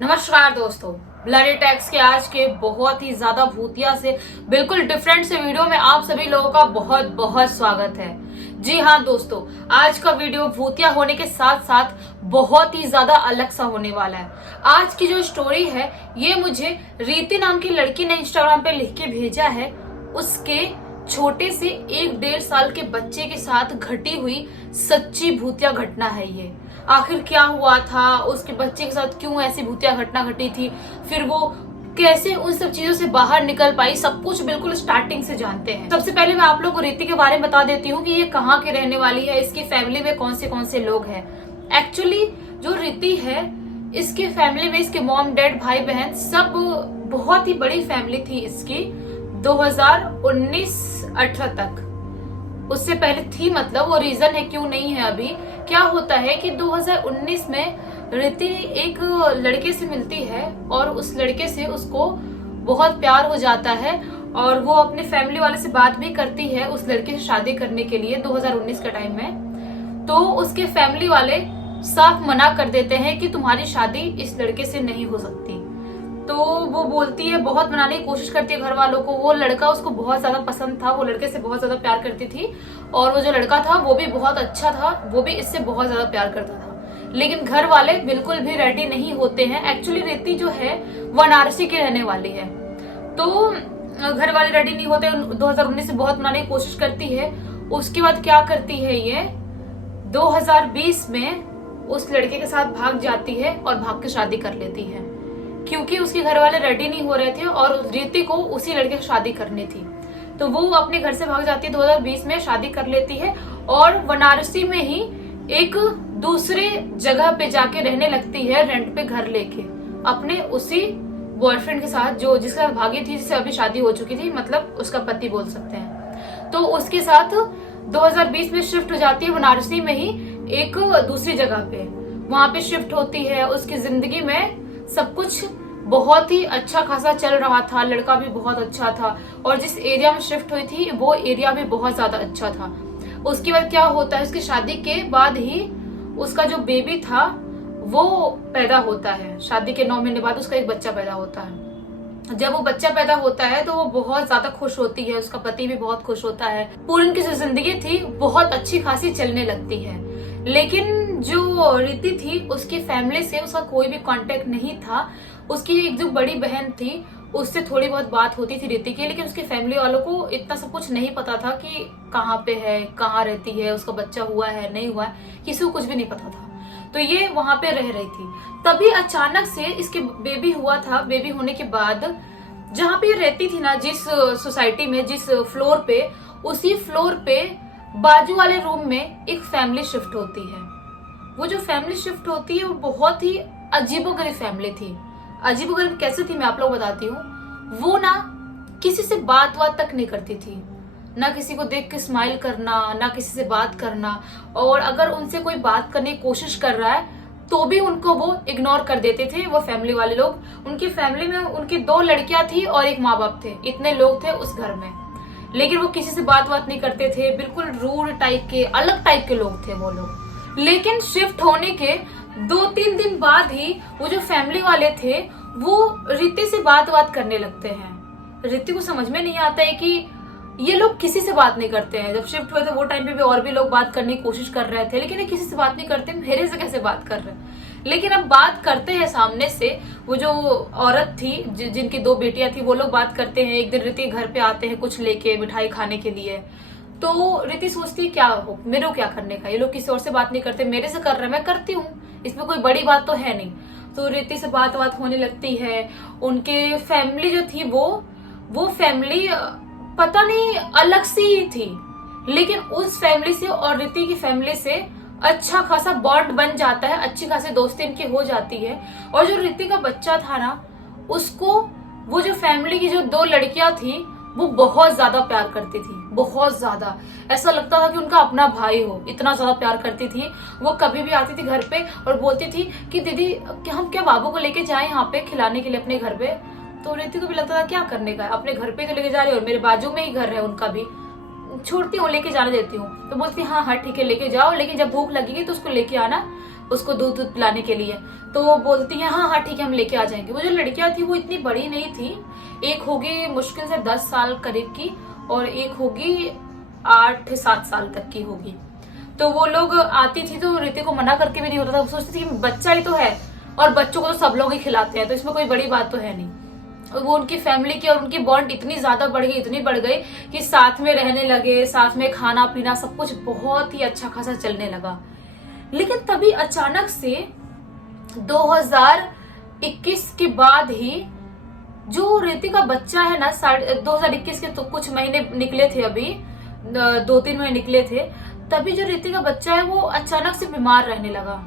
नमस्कार दोस्तों, bloody tax के आज के बहुत ही ज्यादा भूतिया से बिल्कुल डिफरेंट से वीडियो में आप सभी लोगों का बहुत बहुत स्वागत है। जी हाँ दोस्तों, आज का वीडियो भूतिया होने के साथ साथ बहुत ही ज्यादा अलग सा होने वाला है। आज की जो स्टोरी है ये मुझे रीति नाम की लड़की ने इंस्टाग्राम पे लिख के भेजा है। उसके छोटे से 1-1.5 साल के बच्चे के साथ घटी हुई सच्ची भूतिया घटना है ये। आखिर क्या हुआ था, उसके बच्चे के साथ क्यों ऐसी भूतिया घटना घटी थी, फिर वो कैसे उन सब चीजों से बाहर निकल पाई, सब कुछ बिल्कुल स्टार्टिंग से जानते हैं। सबसे पहले मैं आप लोग को रीति के बारे में बता देती हूँ कि ये कहाँ के रहने वाली है, इसकी फैमिली में कौन से लोग हैं। एक्चुअली जो रीति है, इसके फैमिली में इसके मॉम डैड भाई बहन सब बहुत ही बड़ी फैमिली थी इसकी 2019-18 तक। उससे पहले थी, मतलब वो रीजन है क्यों नहीं है अभी। क्या होता है कि 2019 में रीति एक लड़के से मिलती है और उस लड़के से उसको बहुत प्यार हो जाता है और वो अपने फैमिली वाले से बात भी करती है उस लड़के से शादी करने के लिए 2019 के टाइम में। तो उसके फैमिली वाले साफ मना कर देते हैं कि तुम्हारी शादी इस लड़के से नहीं हो सकती। तो वो बोलती है, बहुत मनाने की कोशिश करती है घर वालों को। वो लड़का उसको बहुत ज्यादा पसंद था, वो लड़के से बहुत ज्यादा प्यार करती थी और वो जो लड़का था वो भी बहुत अच्छा था, वो भी इससे बहुत ज्यादा प्यार करता था। लेकिन घर वाले बिल्कुल भी रेडी नहीं होते हैं। एक्चुअली रीति जो है वाराणसी की रहने वाली है, तो घर वाले रेडी नहीं होते। 2019 से बहुत मनाने की कोशिश करती है। उसके बाद क्या करती है, ये 2020 में उस लड़के के साथ भाग जाती है और भाग के शादी कर लेती है, क्योंकि उसके घर वाले रेडी नहीं हो रहे थे और रीति को उसी लड़के से शादी करनी थी। तो वो अपने घर से भाग जाती है, 2020 में शादी कर लेती है और वाराणसी में ही एक दूसरे जगह पे जाके रहने लगती है, रेंट पे घर लेके, अपने उसी बॉयफ्रेंड के साथ जो जिसके साथ भागी थी, जिससे अभी शादी हो चुकी थी, मतलब उसका पति बोल सकते हैं। तो उसके साथ 2020 में शिफ्ट हो जाती है वाराणसी में ही एक दूसरी जगह पे। वहां पे शिफ्ट होती है। उसकी जिंदगी में सब कुछ बहुत ही अच्छा खासा चल रहा था, लड़का भी बहुत अच्छा था और जिस एरिया में शिफ्ट हुई थी वो एरिया भी बहुत ज्यादा अच्छा था। उसके बाद क्या होता है, उसकी शादी के बाद ही उसका जो बेबी था वो पैदा होता है। शादी के 9 महीने बाद उसका एक बच्चा पैदा होता है। जब वो बच्चा पैदा होता है तो वो बहुत ज्यादा खुश होती है, उसका पति भी बहुत खुश होता है। पूरी उनकी जो जिंदगी थी बहुत अच्छी खासी चलने लगती है। लेकिन जो रीति थी उसकी फैमिली से उसका कोई भी कांटेक्ट नहीं था। उसकी एक जो बड़ी बहन थी उससे थोड़ी बहुत बात होती थी रीति की, लेकिन उसकी फैमिली वालों को इतना सब कुछ नहीं पता था कि कहाँ पे है, कहाँ रहती है, उसका बच्चा हुआ है नहीं हुआ है, किसी को कुछ भी नहीं पता था। तो ये वहां पे रह रही थी। तभी अचानक से इसके बेबी हुआ था। बेबी होने के बाद जहाँ पे ये रहती थी ना, जिस सोसाइटी में, जिस फ्लोर पे, उसी फ्लोर पे बाजू वाले रूम में एक फैमिली शिफ्ट होती है। वो जो फैमिली शिफ्ट होती है वो बहुत ही अजीबोगरीब फैमिली थी। अजीबोगरीब कैसे थी मैं आप लोग बताती हूँ। वो ना किसी से बात तक नहीं करती थी, ना किसी को देख के स्माइल करना, ना किसी से बात करना। और अगर उनसे कोई बात करने की कोशिश कर रहा है तो भी उनको वो इग्नोर कर देते थे वो फैमिली वाले लोग। उनकी फैमिली में उनकी 2 लड़कियां थी और एक माँ बाप थे, इतने लोग थे उस घर में। लेकिन वो किसी से बात नहीं करते थे, बिल्कुल रूड टाइप के, अलग टाइप के लोग थे वो लोग। लेकिन शिफ्ट होने के 2-3 दिन बाद ही वो जो फैमिली वाले थे वो रीति से बात करने लगते हैं। रीति को समझ में नहीं आता है कि ये लोग किसी से बात नहीं करते हैं। जब शिफ्ट हुए थे वो टाइम पे भी और भी लोग बात करने की कोशिश कर रहे थे, लेकिन ये किसी से बात नहीं करते, मेरे से कैसे बात कर रहे हैं। लेकिन अब बात करते हैं सामने से। वो जो औरत थी जिनकी 2 बेटियां थी वो लोग बात करते हैं। एक दिन रीति घर पे आते हैं कुछ लेके, मिठाई खाने के लिए। तो रीति सोचती क्या हो, मेरे को क्या करने का, ये लोग किसी और से बात नहीं करते, मेरे से कर रहे हैं, मैं करती हूँ, इसमें कोई बड़ी बात तो है नहीं। तो रीति से बात होने लगती है। उनके फैमिली जो थी वो फैमिली पता नहीं अलग सी ही थी, लेकिन उस फैमिली से और रीति की फैमिली से अच्छा खासा बॉन्ड बन जाता है, अच्छी खासी दोस्ती इनकी हो जाती है। और जो रीति का बच्चा था ना, उसको वो जो फैमिली की जो 2 लड़कियां थी वो बहुत ज्यादा प्यार करती थी, बहुत ज्यादा। ऐसा लगता था कि उनका अपना भाई हो, इतना ज्यादा प्यार करती थी। वो कभी भी आती थी घर पे और बोलती थी कि दीदी हम क्या बाबू को लेके जाएं यहाँ पे खिलाने के लिए अपने घर पे। तो रीति को भी लगता था क्या करने का है, अपने घर पे तो लेके जा रही है और मेरे बाजू में ही घर है उनका भी, छोड़ती हूँ, लेके जाने देती हूँ। तो बोलती हाँ हाँ ठीक है लेके जाओ, लेकिन जब भूख लगेगी तो उसको लेके आना, उसको दूध दूध पिलाने के लिए। तो वो बोलती है हाँ हाँ ठीक है हम लेके आ जाएंगे। वो जो लड़कियां थी वो इतनी बड़ी नहीं थी, एक होगी मुश्किल से 10 साल करीब की और एक होगी 8-7 साल तक की होगी। तो वो लोग आती थी तो रिति को मना करके भी नहीं होता था, सोचती थी कि बच्चा ही तो है और बच्चों को तो सब लोग ही खिलाते हैं तो इसमें कोई बड़ी बात तो है नहीं। वो उनकी फैमिली की और उनकी बॉन्ड इतनी ज्यादा बढ़ गई, इतनी बढ़ गई कि साथ में रहने लगे, साथ में खाना पीना सब कुछ बहुत ही अच्छा खासा चलने लगा। लेकिन तभी अचानक से 2021 के बाद ही जो रिति का बच्चा है ना, 2021 के तो कुछ महीने निकले थे, अभी 2-3 महीने निकले थे, तभी जो रिति का बच्चा है वो अचानक से बीमार रहने लगा।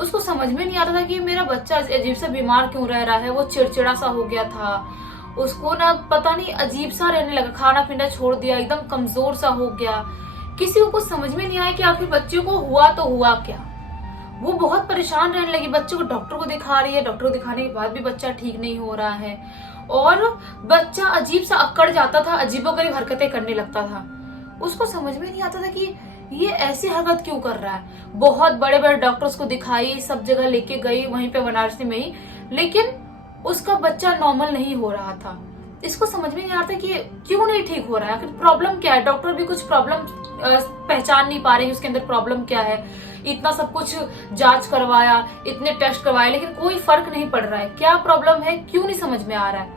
उसको समझ में नहीं आता था कि मेरा बच्चा अजीब सा बीमार क्यों रह रहा है। वो चिड़चिड़ा सा हो गया था, उसको ना पता नहीं अजीब सा रहने लगा, खाना पीना छोड़ दिया, एकदम कमजोर सा हो गया। किसी को कुछ समझ में नहीं आया कि आखिर बच्चे को हुआ तो हुआ क्या। वो बहुत परेशान रहने लगी, बच्चे को डॉक्टर को दिखा रही है, डॉक्टर को दिखाने के बाद भी बच्चा ठीक नहीं हो रहा है और बच्चा अजीब सा अकड़ जाता था, अजीबोगरीब हरकतें करने लगता था। उसको समझ में नहीं आता था कि ये ऐसी हरकत क्यों कर रहा है। बहुत बड़े बड़े डॉक्टर्स को दिखाई, सब जगह लेके गई, वहीं पे बनारसी में ही, लेकिन उसका बच्चा नॉर्मल नहीं हो रहा था। इसको समझ में नहीं आता कि क्यों नहीं ठीक हो रहा है, आखिर प्रॉब्लम क्या है। डॉक्टर भी कुछ प्रॉब्लम पहचान नहीं पा रहे हैं उसके अंदर प्रॉब्लम क्या है। इतना सब कुछ जांच करवाया, इतने टेस्ट करवाए, लेकिन कोई फर्क नहीं पड़ रहा है। क्या प्रॉब्लम है, क्यों नहीं समझ में आ रहा है,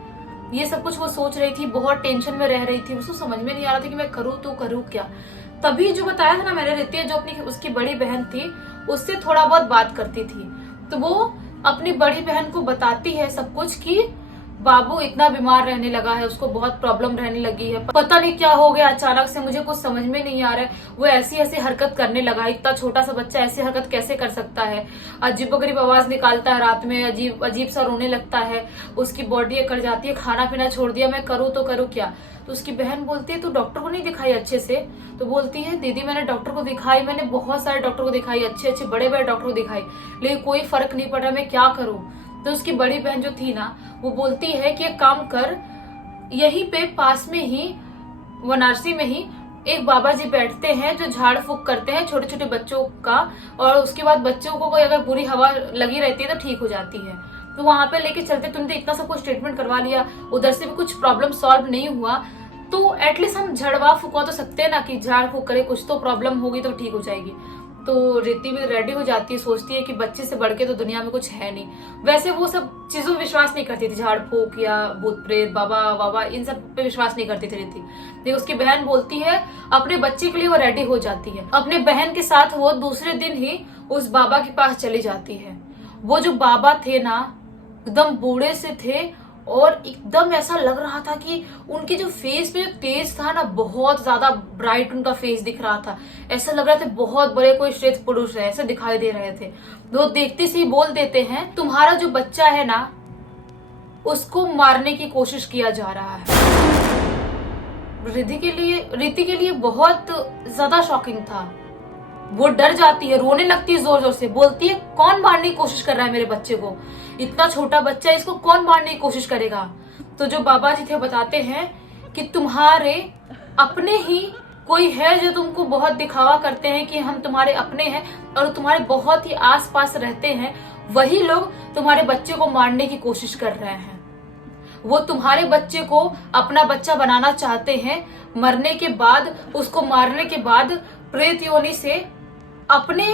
ये सब कुछ वो सोच रही थी, बहुत टेंशन में रह रही थी। उसको समझ में नहीं आ रहा था कि मैं करूँ तो करूँ क्या। तभी जो बताया था ना मैंने, रिति जो अपनी उसकी बड़ी बहन थी उससे थोड़ा बहुत बात करती थी, तो वो अपनी बड़ी बहन को बताती है सब कुछ कि बाबू इतना बीमार रहने लगा है, उसको बहुत प्रॉब्लम रहने लगी है, पता नहीं क्या हो गया अचानक से, मुझे कुछ समझ में नहीं आ रहा है। वो ऐसी ऐसी हरकत करने लगा है, इतना छोटा सा बच्चा ऐसी हरकत कैसे कर सकता है। अजीबोगरीब आवाज निकालता है रात में, अजीब अजीब सा रोने लगता है, उसकी बॉडी अकड़ जाती है, खाना पीना छोड़ दिया, मैं करूँ तो करूँ क्या। तो उसकी बहन बोलती है तू डॉक्टर को नहीं दिखाई अच्छे से। तो बोलती है दीदी मैंने डॉक्टर को दिखाई, मैंने बहुत सारे डॉक्टर को दिखाई, अच्छे अच्छे बड़े बड़े डॉक्टर को दिखाई, लेकिन कोई फर्क नहीं पड़ रहा, मैं क्या करूं। तो उसकी बड़ी बहन जो थी ना, वो बोलती है कि एक काम कर, यहीं पे पास में ही बनारसी में ही एक बाबा जी बैठते हैं जो झाड़ फूक करते हैं छोटे छोटे बच्चों का, और उसके बाद बच्चों को कोई अगर बुरी हवा लगी रहती है तो ठीक हो जाती है। तो वहां पे लेके चलते, तुमने इतना सब कुछ ट्रीटमेंट करवा लिया, उधर से भी कुछ प्रॉब्लम सॉल्व नहीं हुआ, तो एटलीस्ट हम झड़वा फुकवा तो सकते हैं ना कि झाड़ फूक करे, कुछ तो प्रॉब्लम होगी तो ठीक हो जाएगी। तो रिति भी रेडी हो जाती है, सोचती है कि बच्चे से बढ़ के तो दुनिया में कुछ है नहीं। वैसे वो सब चीजों में विश्वास नहीं करती थी, झाड़ फूक या भूत प्रेत बाबा बाबा इन सब पे विश्वास नहीं करती थी रिति। लेकिन उसकी बहन बोलती है, अपने बच्चे के लिए वो रेडी हो जाती है। अपने बहन के साथ वो दूसरे दिन ही उस बाबा के पास चली जाती है। वो जो बाबा थे ना, एकदम बूढ़े से थे और एकदम ऐसा लग रहा था कि उनके जो फेस पे जो तेज था ना, बहुत ज्यादा ब्राइट उनका फेस दिख रहा था। ऐसा लग रहा था बहुत बड़े कोई श्रेष्ठ पुरुष है, ऐसे दिखाई दे रहे थे। वो देखते से ही बोल देते हैं, तुम्हारा जो बच्चा है ना उसको मारने की कोशिश किया जा रहा है। रिति के लिए बहुत ज्यादा शॉकिंग था। वो डर जाती है, रोने लगती है जोर जोर से, बोलती है कौन मारने की कोशिश कर रहा है मेरे बच्चे को, इतना छोटा बच्चा है, इसको कौन मारने की कोशिश करेगा। तो जो बाबा जी थे बताते हैं कि तुम्हारे अपने ही कोई है जो तुमको बहुत दिखावा करते हैं कि हम तुम्हारे अपने हैं और तुम्हारे बहुत ही आसपास रहते हैं, वही लोग तुम्हारे बच्चे को मारने की कोशिश कर रहे हैं। वो तुम्हारे बच्चे को अपना बच्चा बनाना चाहते हैं, मरने के बाद, उसको मारने के बाद प्रेत योनि से अपने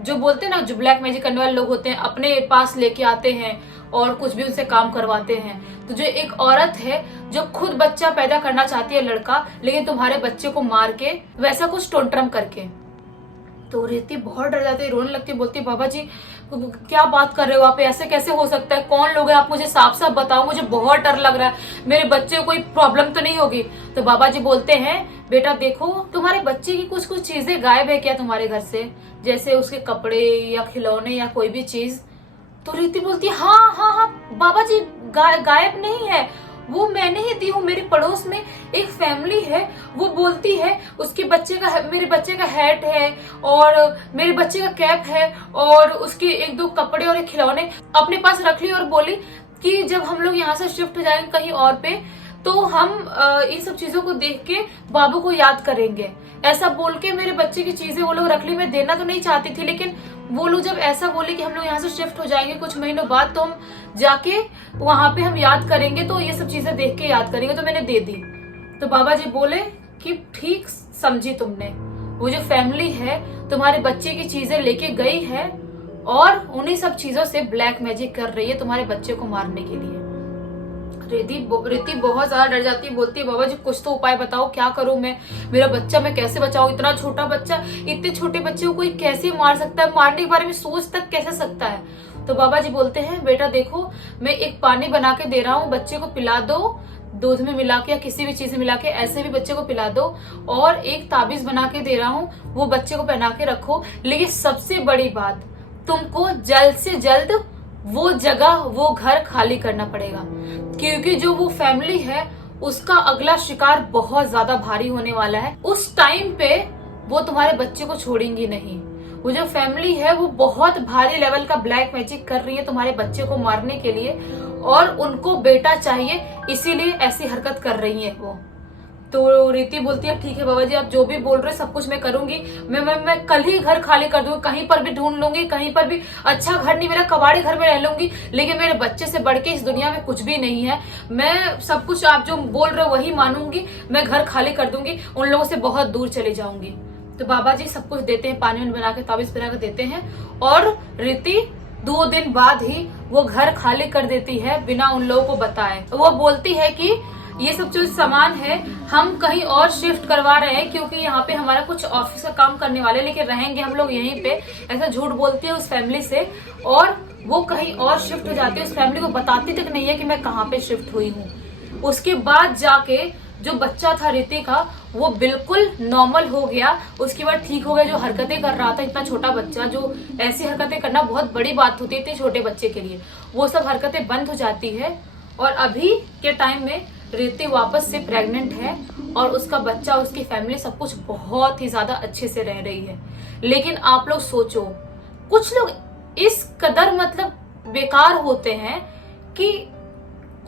जो बोलते हैं ना, जो ब्लैक मैजिक करने वाले लोग होते हैं, अपने पास लेके आते हैं और कुछ भी उनसे काम करवाते हैं। तो जो एक औरत है जो खुद बच्चा पैदा करना चाहती है, लड़का, लेकिन तुम्हारे बच्चे को मार के, वैसा कुछ टोंटरम करके। तो रिति बहुत डर जाती है, रोने लगती है, बोलती है बाबा जी क्या बात कर रहे हो आप, ऐसे कैसे हो सकता है, कौन लोग हैं आप, मुझे साफ साफ बताओ, मुझे बहुत डर लग रहा है, मेरे बच्चे को कोई प्रॉब्लम तो नहीं होगी। तो बाबा जी बोलते हैं बेटा देखो, तुम्हारे बच्चे की कुछ कुछ चीजें गायब है क्या तुम्हारे घर से, जैसे उसके कपड़े या खिलौने या कोई भी चीज। तो रिति बोलती है हाँ हाँ हाँ बाबा जी, गायब नहीं है, वो मैंने ही दी हूँ। मेरे पड़ोस में एक फैमिली है, वो बोलती है उसके बच्चे का, मेरे बच्चे का हैट है और मेरे बच्चे का कैप है और उसके 1-2 कपड़े और एक खिलौने अपने पास रख ली और बोली कि जब हम लोग यहाँ से शिफ्ट हो जाएंगे कहीं और पे तो हम इन सब चीजों को देख के बाबू को याद करेंगे। ऐसा बोल के मेरे बच्चे की चीजें वो लोग रख ली। मैं देना तो नहीं चाहती थी, लेकिन वो लोग जब ऐसा बोले कि हम लोग यहाँ से शिफ्ट हो जाएंगे कुछ महीनों बाद, तो हम जाके वहां पे हम याद करेंगे, तो ये सब चीजें देख के याद करेंगे, तो मैंने दे दी। तो बाबा जी बोले कि ठीक समझी तुमने, वो जो फैमिली है तुम्हारे बच्चे की चीजें लेके गई है और उन्हीं सब चीजों से ब्लैक मैजिक कर रही है तुम्हारे बच्चे को मारने के लिए। रिति बहुत ज्यादा डर जाती है, बोलती है बाबा जी कुछ तो उपाय बताओ, क्या करूं मैं, मेरा बच्चा मैं कैसे बचाऊं, इतना छोटा बच्चा, इतने छोटे बच्चे को कोई कैसे मार सकता है, मारने के बारे में सोच तक कैसे सकता है। तो बाबा जी बोलते हैं बेटा देखो, मैं एक पानी बना के दे रहा हूँ, बच्चे को पिला दो, दूध में मिला के या किसी भी चीज में मिला के ऐसे भी बच्चे को पिला दो, और एक ताबीज बना के दे रहा हूँ, वो बच्चे को पहना के रखो। लेकिन सबसे बड़ी बात, तुमको जल्द से जल्द वो जगह, वो घर खाली करना पड़ेगा, क्योंकि जो वो फैमिली है उसका अगला शिकार बहुत ज्यादा भारी होने वाला है। उस टाइम पे वो तुम्हारे बच्चे को छोड़ेंगी नहीं। वो जो फैमिली है वो बहुत भारी लेवल का ब्लैक मैजिक कर रही है तुम्हारे बच्चे को मारने के लिए, और उनको बेटा चाहिए, इसीलिए ऐसी हरकत कर रही है वो। तो रीति बोलती है ठीक है बाबा जी, आप जो भी बोल रहे हैं सब कुछ मैं करूंगी, मैं कल ही घर खाली कर दूंगी, कहीं पर भी ढूंढ लूंगी, कहीं पर भी अच्छा घर नहीं, मेरा कबाड़ी घर में रह लूंगी, लेकिन मेरे बच्चे से बढ़ के इस दुनिया में कुछ भी नहीं है। मैं सब कुछ आप जो बोल रहे हो वही मानूंगी, मैं घर खाली कर दूंगी, उन लोगों से बहुत दूर चली जाऊंगी। तो बाबा जी सब कुछ देते हैं, पानी बना के ताबीज बना के देते हैं, और रीति 2 दिन बाद ही वो घर खाली कर देती है बिना उन लोगों को बताए। वो बोलती है कि ये सब जो सामान है हम कहीं और शिफ्ट करवा रहे हैं, क्योंकि यहाँ पे हमारा कुछ ऑफिस का काम करने वाले, लेकिन रहेंगे हम लोग यहीं पे, ऐसा झूठ बोलती है उस फैमिली से, और वो कहीं और शिफ्ट हो जाती है। उस फैमिली को बताती तक नहीं है कि मैं कहाँ पे शिफ्ट हुई हूँ। उसके बाद जाके जो बच्चा था रीति का वो बिल्कुल नॉर्मल हो गया, उसके बाद ठीक हो गया। जो हरकतें कर रहा था इतना छोटा बच्चा, जो ऐसी हरकतें करना बहुत बड़ी बात होती है इतने छोटे बच्चे के लिए, वो सब हरकतें बंद हो जाती है। और अभी के टाइम में रीति वापस से प्रेग्नेंट है, और उसका बच्चा, उसकी फैमिली सब कुछ बहुत ही ज्यादा अच्छे से रह रही है। लेकिन आप लोग सोचो, कुछ लोग इस कदर मतलब बेकार होते हैं कि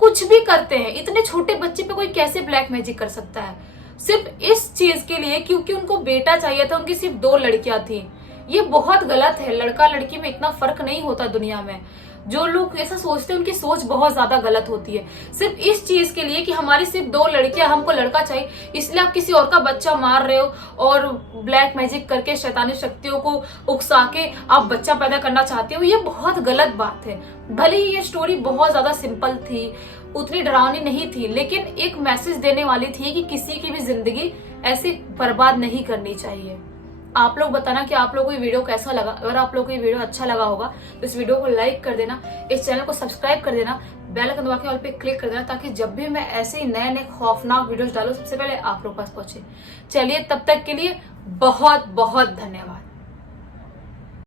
कुछ भी करते हैं। इतने छोटे बच्चे पे कोई कैसे ब्लैक मैजिक कर सकता है, सिर्फ इस चीज के लिए क्योंकि उनको बेटा चाहिए था, उनकी सिर्फ 2 लड़कियां थी। ये बहुत गलत है। लड़का लड़की में इतना फर्क नहीं होता दुनिया में। जो लोग ऐसा सोचते हैं उनकी सोच बहुत ज्यादा गलत होती है। सिर्फ इस चीज के लिए कि हमारी सिर्फ 2 लड़कियां, हमको लड़का चाहिए, इसलिए आप किसी और का बच्चा मार रहे हो, और ब्लैक मैजिक करके शैतानी शक्तियों को उकसा के आप बच्चा पैदा करना चाहते हो। ये बहुत गलत बात है। भले ही ये स्टोरी बहुत ज्यादा सिंपल थी, उतनी डरावनी नहीं थी, लेकिन एक मैसेज देने वाली थी कि किसी की भी जिंदगी ऐसे बर्बाद नहीं करनी चाहिए। आप लोग बताना कि आप लोगों को ये वीडियो कैसा लगा। अगर आप लोगों को ये वीडियो अच्छा लगा होगा तो इस वीडियो को लाइक कर देना, इस चैनल को सब्सक्राइब कर देना, बेल आइकन दबा के ऑल पे क्लिक कर देना, ताकि जब भी मैं ऐसे ही नए नए खौफनाक वीडियोस डालूं सबसे पहले आप लोग पास पहुंचे। चलिए तब तक के लिए बहुत बहुत धन्यवाद।